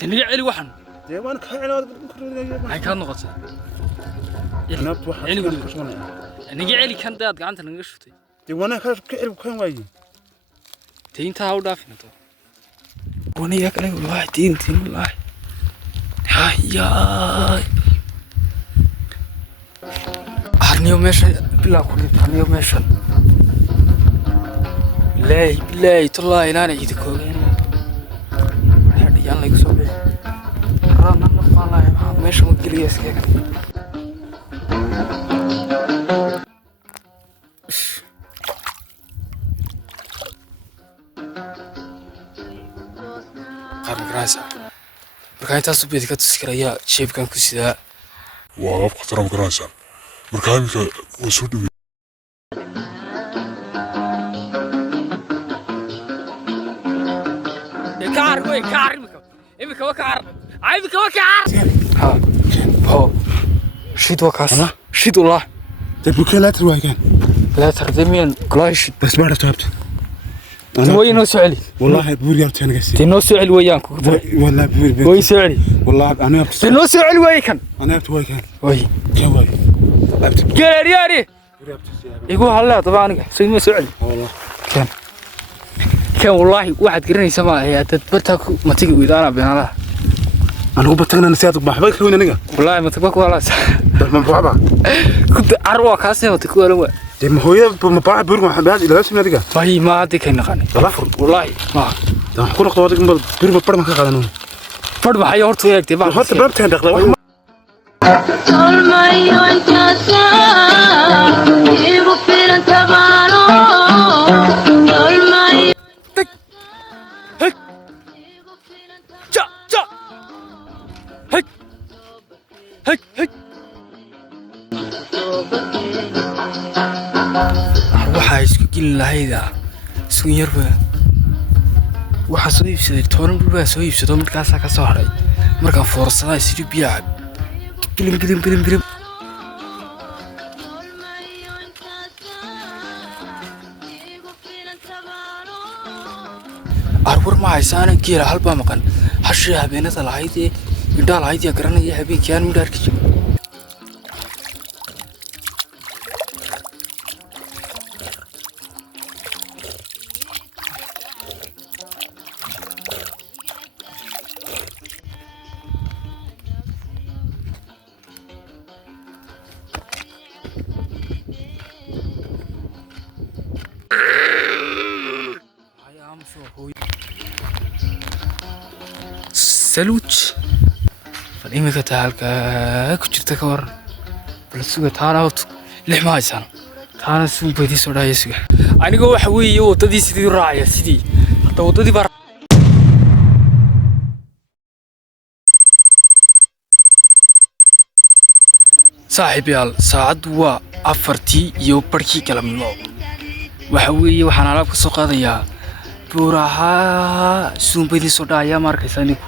تنيجي علي وحن وانا كاين هاي كان نقص انا بوحد علي نيجي علي كان داد قعنت نيجي شفتي وانا كاين كان واي تين تاو دافين تو وانا ياكل والله تين والله هاي هرنيو ماشي بلا كل هرنيو ماشي بالله والله انا ايدك هذا يلا يكسب رانا والله ماشي مقليس كده قرن راسه markaa taas u beedka tuskiraya sheebkan ku sida waa af khatar ma garanaysaa markaa imika waa soo dhaweey كار imika وكار عايبك وكار ها هو شيد وكاس شيد والله تبوك لا تروي كان لا تردمين كلاش بس ما عرفت هبت وين نو سعلي والله بوري ربت انا قسي تنو سعلي وياك والله بوري وي سعلي والله انا تنو سعلي وياك انا هبت وي كان وي كوي هبت ياري يقول هلا طبعا سيما سعلي والله كان والله واحد قرنيسا ما هي تدبرتك ما تيجي ويدانا بينها انا بتغنى نسيتك بحبك كوين انا والله ما تبقى ولا ما بحبها كنت اروى كاسه وتكون ولا ما هو ما باع بورق ما حبها الى اسمه دقه باي ما ادري كان نقاني والله ما كل قوادك بورق بر ما كقادنون فرد ما هي هورتو ياك تبع هورت بربتين دقه طول ما يوم كاسه يبو في التبارو طول ما هك waxaa isku geli lahayda isku yarba waxa soo iibsaday toban baa soo iibsado markaas ka soo haray markaan foorsaday sidii biyaha bilim arwar ma haysaana geela halba maqan hashii habeenada lahayd indhaa lahayd yaa garanaya habeenkii aan midhaarki jiro سلوج فالإيمة كتالك كجرت كور بلسوق تانا وط لحما يسان تانا سوق بدي سودا يسوق أنا جو حوي يو تدي سيدي راعي سيدي تو تدي بار صاحبي ساعد وأفرتي يو بركي كلام الله وحوي وحنا لابك سوق هذا buuraha suumbadii soo dhaaya markaysa anigu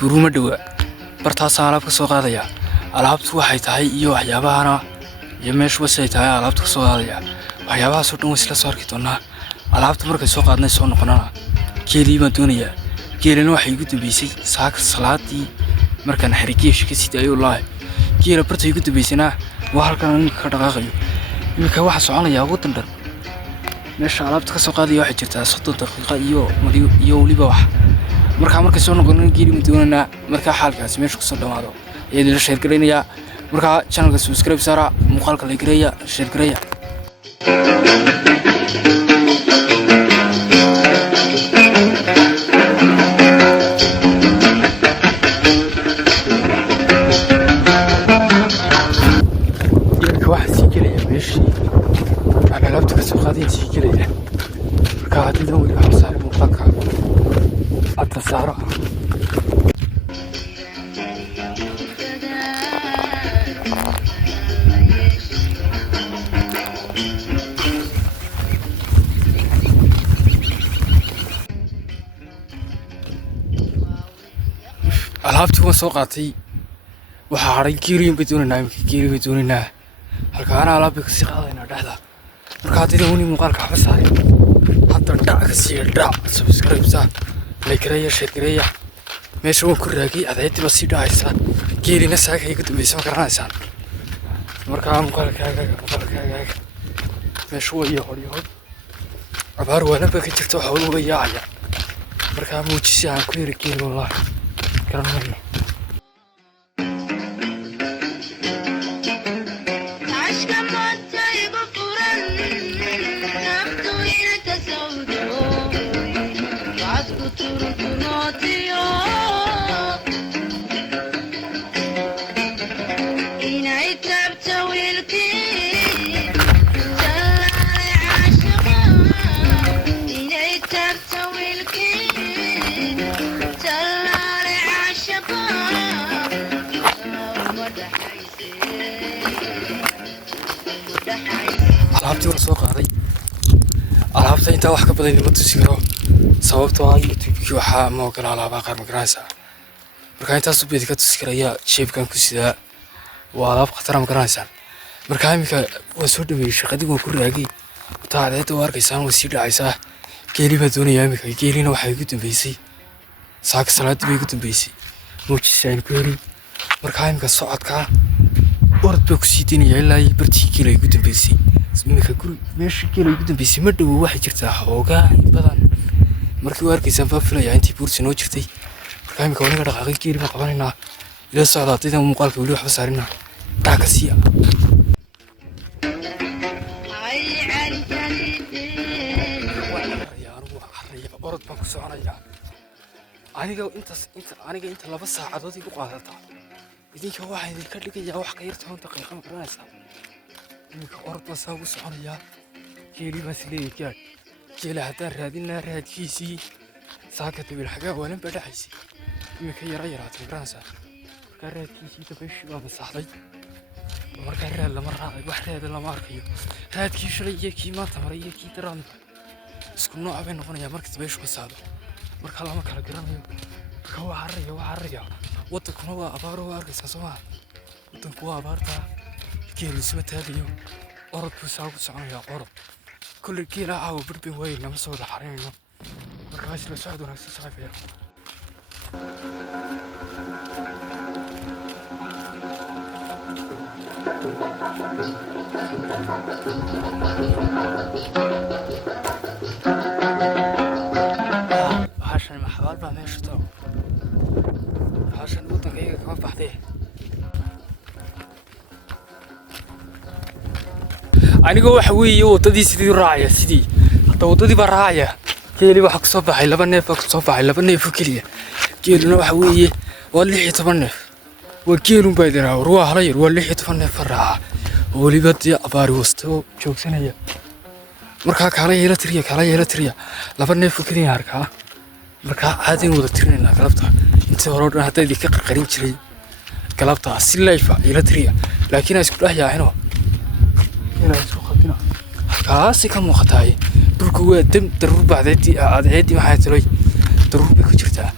buuruma dhawa bartaas alaabka soo qaadaya alaabtu waxay tahay iyo waxyaabahana iyo meeshu wasay tahay alaabta soo qaadaya waxyaabahaas oo dhan way isla soo arki doonaa alaabta markay soo qaadnay soo noqonana geelii baan doonayaa geelana waxay igu dambeysay saaka salaadii markaan xirigeesh ka sidaayay wallahi geela bartay igu dambeysana waa halkan ka dhaqaaqayo imika waxa soconaya ugu dandan meesha alaabta ka soo qaadaya waxay jirtaa 30 daqiiqo iyo waliba wax markay soo noqonaan geeli ma doonana marka xaalkaas meesha ku soo dhamaado ayay la share gareynaya marka channelka subscribe saara muuqaalka la gareeya share gareeya قاعد يدور على صاحب المطلقة التسارع alaabtii waan soo qaatay waxa haray geeriin bidooninaa halkaana alaabta ka sii qaadayna dhaxda marka hadii uu muuqaalka xabas saaray hadda dhac ka sii dhac subscribe like share meesha waan ku raagay cadceeddii baa sii dhacaysa geelina saaka iga dambaysa ma garanaysaan markaa muuqaalkaaga meesha waa yahood abaar waalanba ka jirta waxa uga yaacaya markaa muujisi aan ku heri geeli wallaahi garan mayno alaabtii waan soo qaaday alaabta intaa wax ka badan ma tusi karo sababtoo ah youtube-kii waxaa ma ogola alaabaa qaar ma garanaysaa markaa intaas u beedi ka tusi karaya jeebkan ku sidaa waa alaab khatara ma garanaysaan markaa iminka waan soo dhameeyey shaqadii waan ku raagay intaa cadceedda waa arkaysaan way sii dhacaysaa geeli baan doonayaa iminka geelina waxaa igu dambeysay saaka salaaddii bay igu dambeysay muujisi aan ku helin markaa iminka socodkaa orod baa ku sii daynaya ilaa bartii geela igu dambeysay iminka guri meesha geela igu dambeysay ma dhowo waxay jirtaa xoogaa in badan markii waa arkaysaan baa filayaa intii buursi noo jirtay markaa iminka wanaga dhaqaaqay geeli baan qabanaynaa ila socda ardayda muuqaalka weli waxba saarinaa dhaca ka siiya orod baan ku soconayaa aniga inta 2 saacadood igu qaadataa idinka waxaa idinka dhigayaa wax ka yar 10 daqiiqo ma garanaysaa iminka orod baan saa ugu soconayaa geeli baan isleeyahay gaadh geela haddaan raadin lahaa raadkiisii saaka dabil xagaa waalan baa dhaxaysay iminka yaraatay ma garanaysaa markaa raadkiisii dabayshii baa masaxday markaa raad lama raacay wax raada lama arkayo raadkii shalay iyo kii maanta maray iyo kii daraadba isku nooca bay noqonayaa marka dabayshu masaxdo markaa lama kala garanayo markaa waa cararaya waddankuna waa abaaro waa arkaysaa soo maha waddanku waa abaartaa geelu isma taagayo orod buu saa ugu soconayaa orod kolley geelaa caawa barben waaye nama soo wada xarinayno markaa isla socod wanaagsan saaxiibaya bahashan maxabaal baa meesha tago bahashan waddankayga kama baxdee aniga waxa weeye waddadii sidii raacaya sidii hadda waddadii baa raacaya geeli waxaa kusoo baxay 2 neef baa kusoo baxay 2 neef oo keliya geeluna waxa weeye waa 16 neef waa geelun baa diraa waa hala yar waa 16 neef raaca oo weliba dee abaari wasto joogsanaya markaa kala yeela tiriya 2 neef oo keliya arkaa markaa caadin wada tirinayna galabta inta hore dhan hadda idinka qarqarin jiray galabta si live ah ila tiriya laakiin isku dhaxyaahino ila isku qadina kaasi ka muuqataay dhulku waa dam daruur bacdeedii cadceedii maxay tahay daruur bay ku jirtaa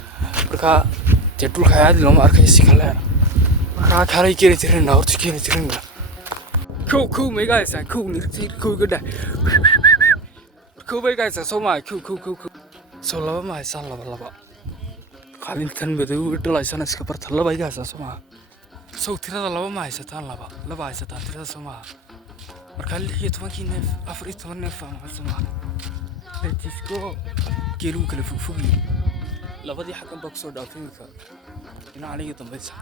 markaa dee dhulka caadi looma arkayo si kale markaa kala geeli tirinayna horta geeli tirinayna kow meegaaysan kow nirtii kow gadha kow meegaaysan Soomaali kow soo laba ma haysan laba qalintan madow dhalaysan iska barta laba iga haysan Soomaali soo tirada laba ma haysataan laba haysataan tirada Soomaali markaa 16 neef 14 neef ama Soomaali letisko geelu kala fogfogay labadii xaqan baa kusoo dhaafay marka dhinaca aniga dambaysa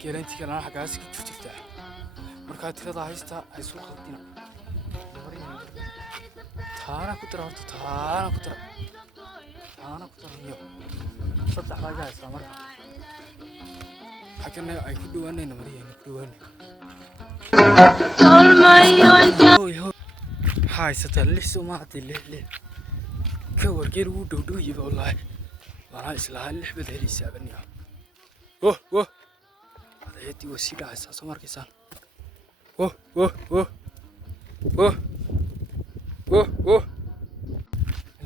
geelantii kale xaqaas ku jirtaa markaa tirada haysta ay soo qaldina taana ku tira horta taana ku tira iyo saddex laga haysta marka xaqana ay ku dhawaanayna mariyeen ku dhawaanay haysata lix Soomaali lix ka wargeer uu dhowdhoway wallahi waana islaa lix bedel hisaabaniyo adeeti wasiila haysta soo markaysan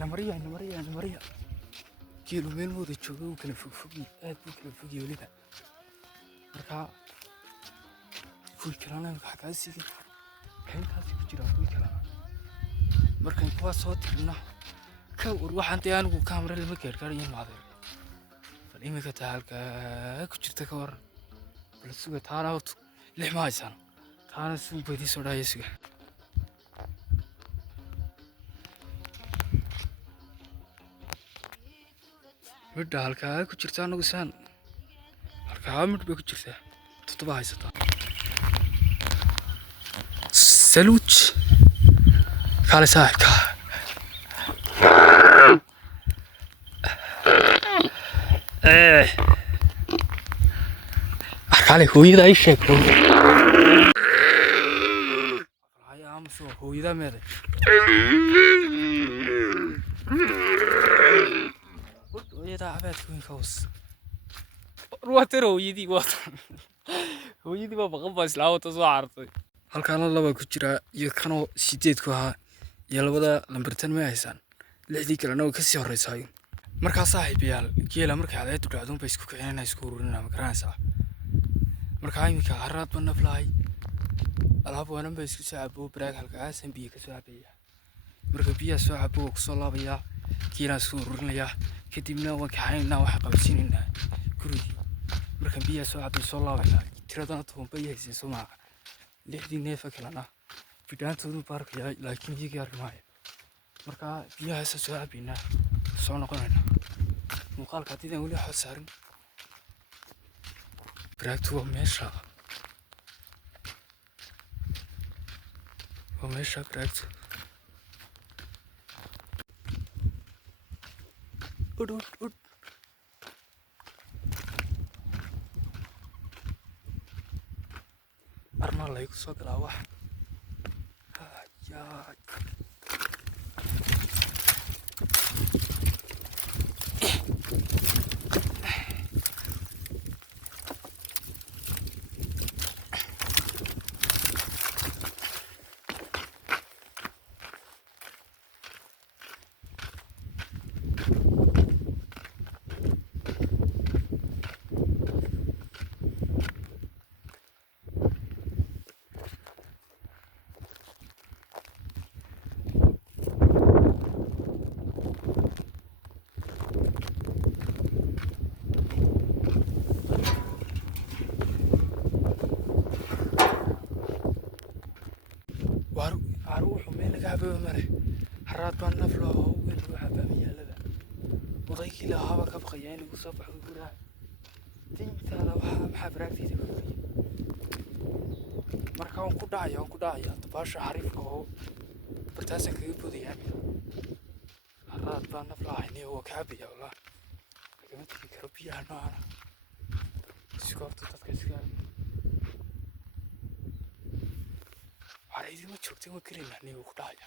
Maria geelu meel mooda jooga uu kala fogfogay aad buu kala fogay weliba markaa fuul kalana xagaa sidii kayntaasi ku jira fuul kalana markaan kuwa soo tirna ka war waxaan tii anigu kaamira lama gaargaariyo maaday iminka taa halkaa ku jirta ka waran bal suga taana horta 6 ma haysan taana suu badii soo dhaya suga midda halkaa ku jirta anagu saan halkaa mid bay ku jirtaa 7 haysataa saluut kale saaxibka kale hooyada ay sheegto ay aamuso hooyada meeday hooyada abaad ku inkaws ruwatero hooyadii baa baqan baa islaawata soo cartay halkaana laba ku jira iyo kanoo 8 ku ahaa iyo labada lambartan ma haysan 6dii kalena way ka sii horeysaayo markaa saaxiibayaal geela markay adeedu dhacdoon bay isku kicinaynaa isku ururinaa ma garanaysaa markaa iminka haraad baan naflahay alaab waanan bay isku soo cabo baraag halkaasan biyo ka soo cabaya marka biyaha soo cabo oo kusoo laabayaa geelaan isku ururinayaa kadibna waan kaxaynaynaa waxa qabsiinaynaa gurigii marka biyaha soo cabo soo laabaynaa tiradana 10 bay haysan soo maaha 6dii neefa kalena bidhaantoodu baarkaya laakiin iyaga armaayo marka biyaha soo cabaynaa soo noqonayna muuqaalka hadii wali xal saarin baraagtu waa meesha baraagtu ud armaa laygu soo galaa wax aruuxu meel laga cabayo male haraad baan naflo weyn lagu cabaa magaalada odaygii lahaaba ka baqaya in lagu soo baxdo guraha diintaada maxaa baraagtayda ku furiya marka waan ku dhacaya dabaasha xariifka oo bartaasan kaga boodayaan haraad baan naflo ahayniyo waa ka cabaya wallah lagama tegi karo biyaha noocana iska horta dadka iska عايزين ما تشوفتين وكلنا هني وخدايا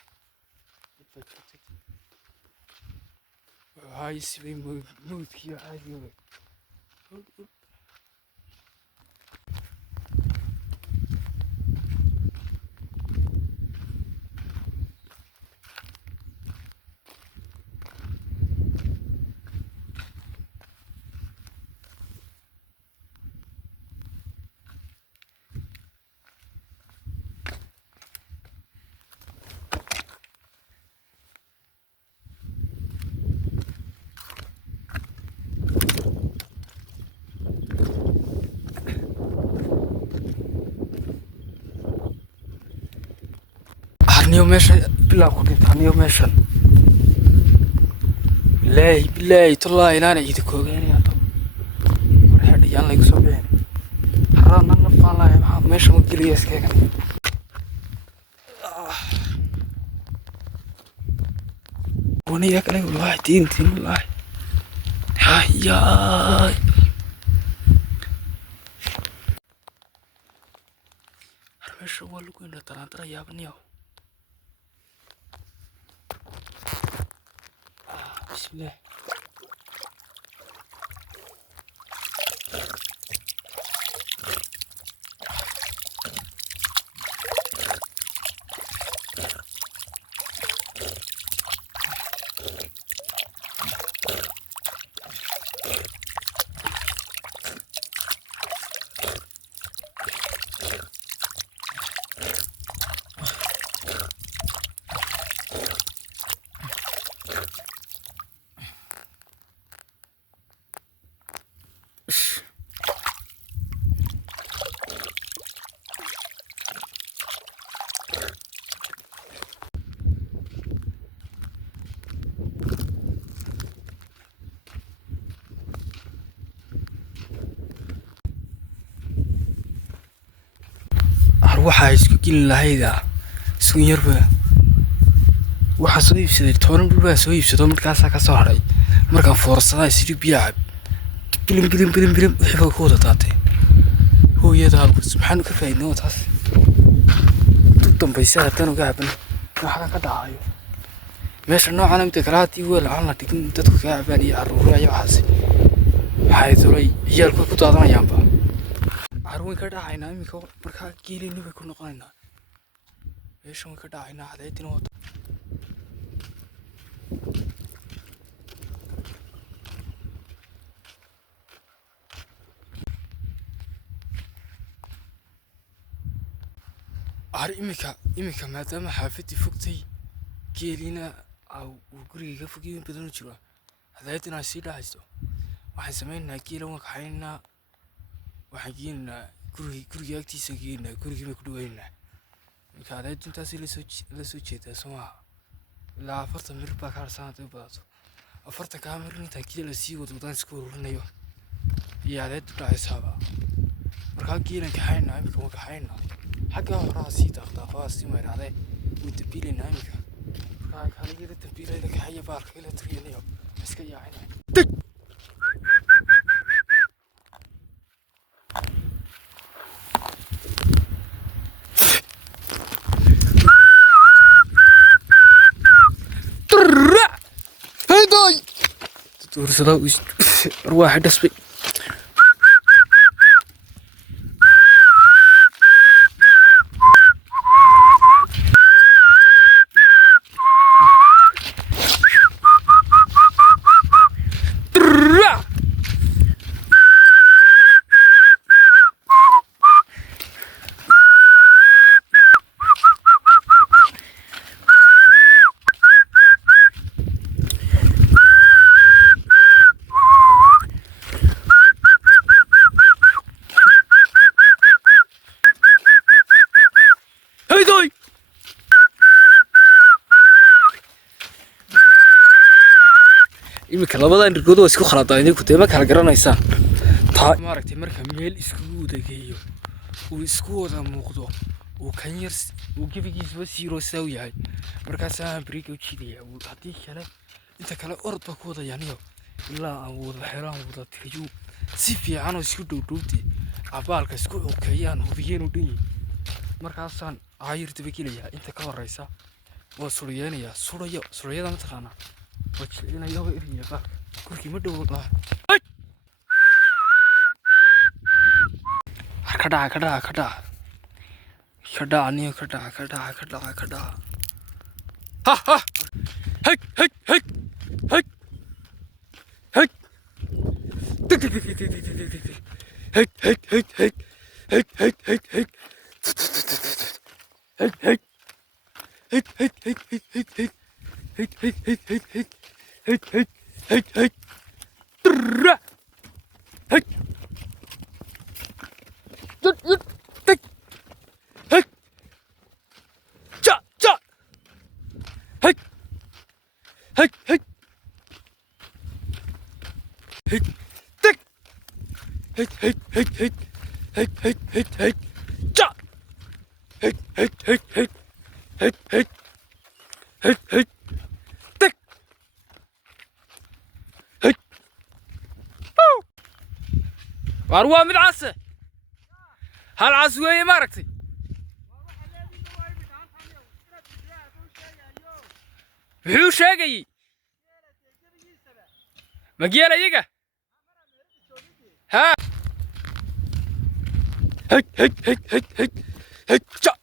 هاي سوي موت كي عادي نيو ماشن بلا كنت نيو ماشن بالله والله انا عيد كوغاني هذا ورحد يان لا يسو بين حرام انا فالله ما ماشن وكليس كان وني اكل والله تين والله يا ماشي والله كنا ترى يا بنيو بسم الله waxaa isku gelin lahayda isku yarba waxaa soo iibsaday 10 dhul baa soo iibsado markaasaa ka soo haray markaan foorsaday sidii biyaha bilim wixii baa ku wada daatay hooyada subxaan ka faa'iidnaa taas dad dambaysa haddana uga caban waxa ka dhacayo meesha noocan inta kala tii weel aan la dhigin dadku ka cabaan iyo caruur ayaa waxaas waxay dolay ciyaalku ku daadanayaan ba caruur ka dhacayna imika markaa geelini way ku noqonaynaa meesha ka dhacayna cadeedina wada imika maadaama xaafadii fogtay geelina uu guriga ka fogay badan u jiro haddana sii dhacayso waxaan sameynaa geela waan kaxaynaa waxaan geenaa guriga agtiisa geenaa guriga ku dhaweynaa marka adeed intaas la soo jeedaa Soomaa ilaa 40 mir baa ka harsan u badato 40 ka mir inta geela sii wadaan isku ururinayo iyo adeed dhacaysaaba marka geelan kaxaynaa imika waan kaxaynaa حاجة وراها سيدة خطافات ما يرعى وتبيلي نامك راك هذه التبيلة لك حية بارك إلى ترينيو بس كي يعني هيداي تدور صدا واحد اسبي imika labadan dirgood isku khaladay inay ku teema kala garanaysan taa maaragtay marka meel isku wadageeyo uu isku wada muuqdo uu kan yar uu gibigiisba siiro saw yahay markaas aan briig u jiidaya uu hadii kale inta kale ordo ku wada yaaniyo ilaa aan wada xiraan wada tiriyo si fiican oo isku dhowdhowti abaalka isku okeeyaan hubiyeen u dhin markaasaan aayirta bakilaya inta ka horeysa waa suryeynaya surayada ma taqaana وجهنا يوم إريا باك كل ما دو الله كدا عني كدا ها هك تك هيك ترى هيك تك هيك جا هيك هيك تك هيك جا هيك تك واروا من عسى هل عسوية ماركتي هو شاقي مقيلة يقى ها هيك جا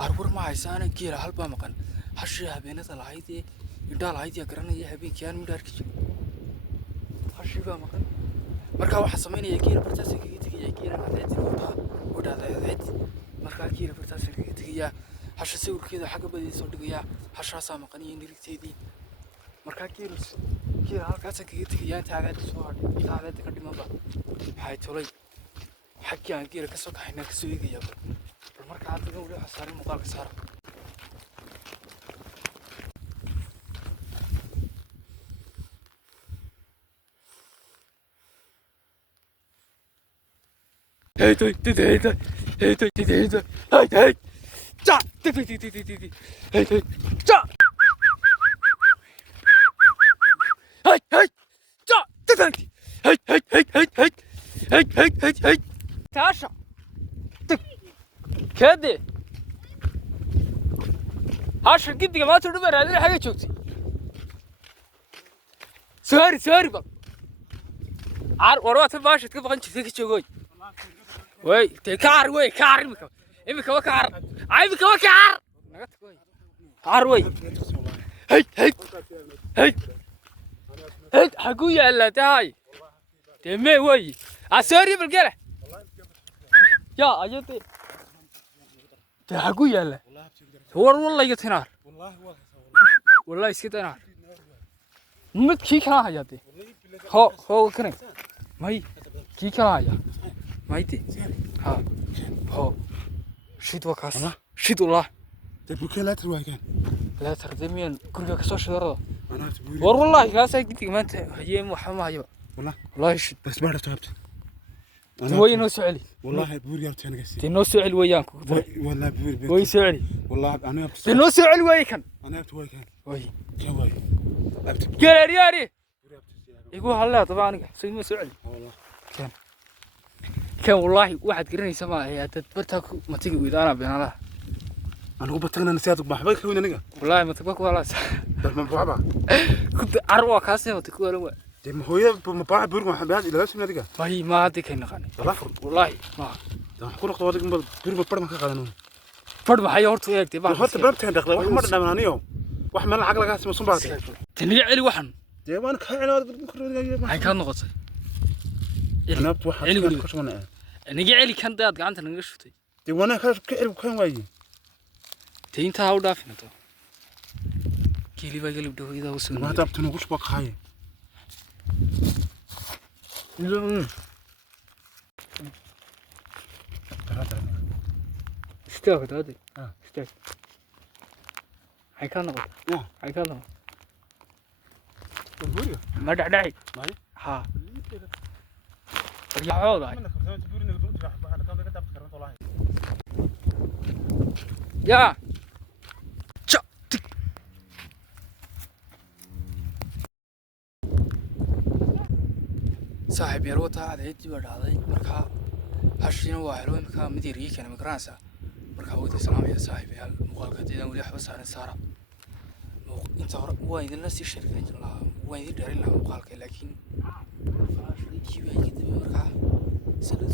أرور ما عيسانا كيرا هالبا مقن هالشي هبينة العيدي يدال عيدي أقرنا يهبين كيان مداركش هالشي با مقن مركا واحد سميني يكيرا برتاسي كيتك يكيرا عدعيتي ودا عدعيتي مركا كيرا برتاسي كيتك يا هالشي سيور كيدا حقا بدي صدق يا هالشي سا مقنيين نريكتيدي مركا كيرا هالكاسا كيتك يا انت عدعيتي سوهر انت عدعيتي كردي مبا هاي تولي حكي عن كيرا كسوك حينا كسويقي يا marka aad ugu leeyahay saarin muuqaalka saar Hey, hey, hey, hey, hey, hey, hey, hey, hey, cha, hey, hey, hey, hey, hey, cha, hey, hey, cha, hey, hey, hey, hey, hey, hey, hey, hey, hey, Tasha, كده عشان كده ما تقدر على حاجة شوتي سوري بقى وروات الباشا تبغى انت تيجي تشوي وي تكار وي كار إمك وكار عيبك وكار كار وي هي حقويا الا تاي تمي وي سوري بالقلة يا اجتي حقويا الا والله يتنار والله يسكت نار مت كي كان هياتي هو كني ماي كي كان هيا مايتي ها هو شيت وكاس شيت والله تبوكي لا تروي كان لا تردمين كل كسر شرطة انا تبوري والله كاسة قلت ما انت هي محمد هيا والله شيت بس ما عرفت هبت وين نو سعلي والله بوري يا تاني قسي تنو سعل وياك والله بوري وي سعلي والله انا ابت تنو سعل وياك انا ابت وي كان وي كوي ابت قال رياري يقول هلا طبعا سوي سعلي والله كان والله واحد قرني سما هي تتبرتك ما تيجي ويدانا بينها انا قبل تغنى نسيتك ما حبيك وين انا والله ما تبقى ولا بس ما بوعبا كنت أروى كاسة وتكون ولا دم هو مباع بورق ما حبيت إلا بس مناديك ما هي ما هذيك النقاني والله ما ده كل خطواتك بورق ببر ما كقالنون فرد ما هي هرتو ياك تبع هرت بربت عندك واحد مرة دمانيو واحد من العقل قاسم صنباتي تنيع علي وحن ده وانا كحيل هاي كان نقطة انا ابت واحد علي كش وانا نيجي علي كان داد قعنت نقشتي ده وانا كاش كعب كان واي تين تاو دافنا تو كيلي باقي بدو إذا وصلنا ما تبت نقش بق هاي استاك هذا استاك هاي كان نقطة هاي كان نقطة بوري ما دعي ماي ها يا عوض يا صاحب يروتا هذا يدي بداday marka hashina waa helo marka midii kana magaraansa marka uu islaam ya saaxiib yaal muuqaalka diidan wali waxba saaran saara inta hore waa idin la sii sheegayn lahaa waa idin dheerin lahaa muuqaalka laakiin faraashadii jiibay kadib marka salud